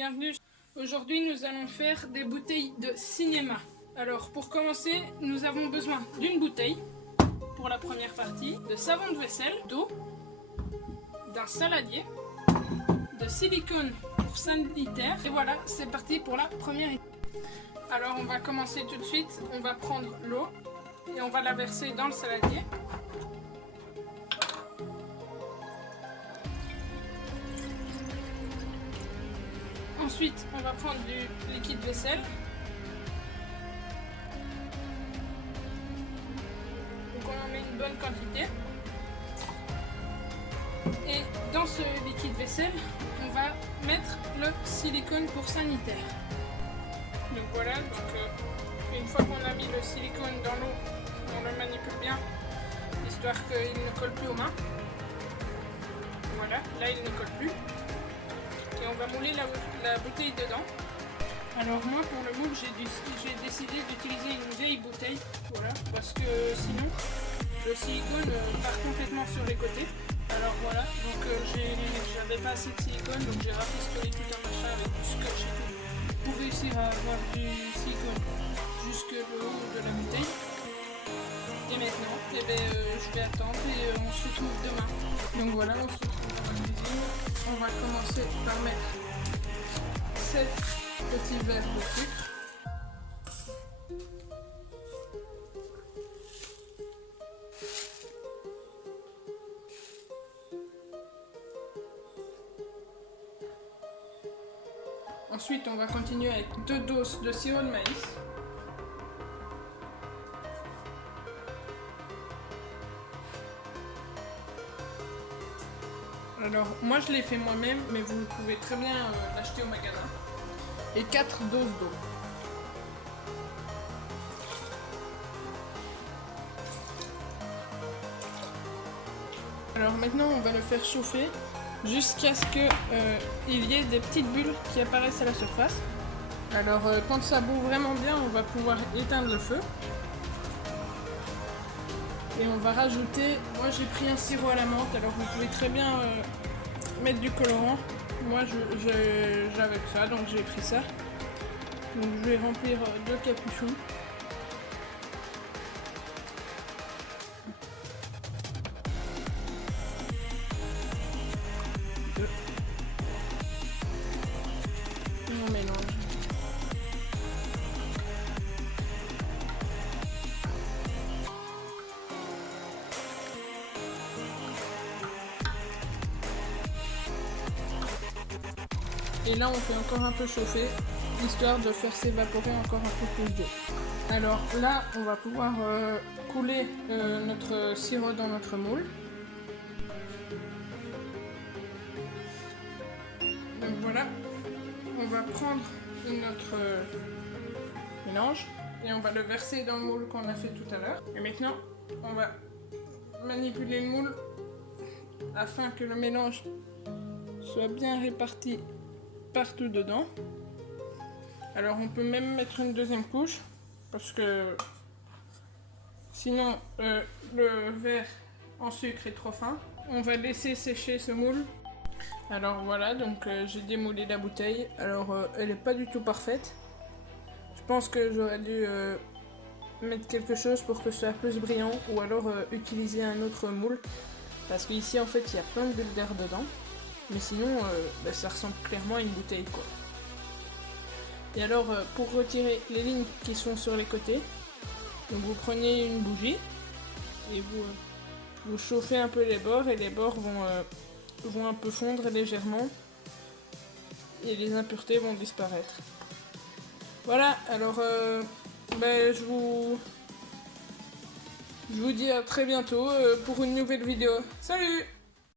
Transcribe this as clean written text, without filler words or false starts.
bienvenue. Aujourd'hui nous allons faire des bouteilles de cinéma. Alors pour commencer, nous avons besoin d'une bouteille pour la première partie, de savon de vaisselle, d'eau, d'un saladier, de silicone pour 5 litres. Et voilà, c'est parti pour la première étape. Alors on va commencer tout de suite, on va prendre l'eau et on va la verser dans le saladier. Ensuite, on va prendre du liquide vaisselle. Donc on en met une bonne quantité. Et dans ce liquide vaisselle, on va mettre le silicone pour sanitaire. Donc voilà, une fois qu'on a mis le silicone dans l'eau, on le manipule bien, histoire qu'il ne colle plus aux mains. Voilà, là il ne colle plus. Et on va mouler la bouteille dedans. Alors moi pour le moule j'ai décidé d'utiliser une vieille bouteille, voilà, parce que sinon le silicone part complètement sur les côtés. Alors voilà, donc j'avais pas assez de silicone, donc j'ai rafistolé tout un machin avec du scotch et tout pour réussir à avoir du silicone jusque le haut de la bouteille. Et maintenant, je vais attendre et on se retrouve demain. Donc voilà, on se retrouve dans la cuisine. On va commencer par mettre 7 petits verres de sucre. Ensuite, on va continuer avec 2 doses de sirop de maïs. Alors, moi je l'ai fait moi-même, mais vous pouvez très bien l'acheter au magasin. Et 4 doses d'eau. Alors maintenant, on va le faire chauffer jusqu'à ce qu'il y ait des petites bulles qui apparaissent à la surface. Alors, quand ça bout vraiment bien, on va pouvoir éteindre le feu. Et on va rajouter, moi j'ai pris un sirop à la menthe, alors vous pouvez très bien mettre du colorant. Moi j'avais que ça, donc j'ai pris ça. Donc je vais remplir 2 capuchons. Et on mélange. Et là on fait encore un peu chauffer, histoire de faire s'évaporer encore un peu plus d'eau. Alors là on va pouvoir couler notre sirop dans notre moule. Donc voilà, on va prendre notre mélange et on va le verser dans le moule qu'on a fait tout à l'heure. Et maintenant on va manipuler le moule afin que le mélange soit bien réparti partout dedans. Alors on peut même mettre une deuxième couche parce que sinon le verre en sucre est trop fin. On va laisser sécher ce moule. Alors voilà, donc j'ai démoulé la bouteille. Alors elle est pas du tout parfaite. Je pense que j'aurais dû mettre quelque chose pour que ce soit plus brillant ou alors utiliser un autre moule parce qu'ici en fait il y a plein de bulles d'air dedans. Mais sinon, ça ressemble clairement à une bouteille, quoi. Et alors, pour retirer les lignes qui sont sur les côtés, donc vous prenez une bougie et vous chauffez un peu les bords et les bords vont un peu fondre légèrement et les impuretés vont disparaître. Voilà, alors je vous dis à très bientôt pour une nouvelle vidéo. Salut!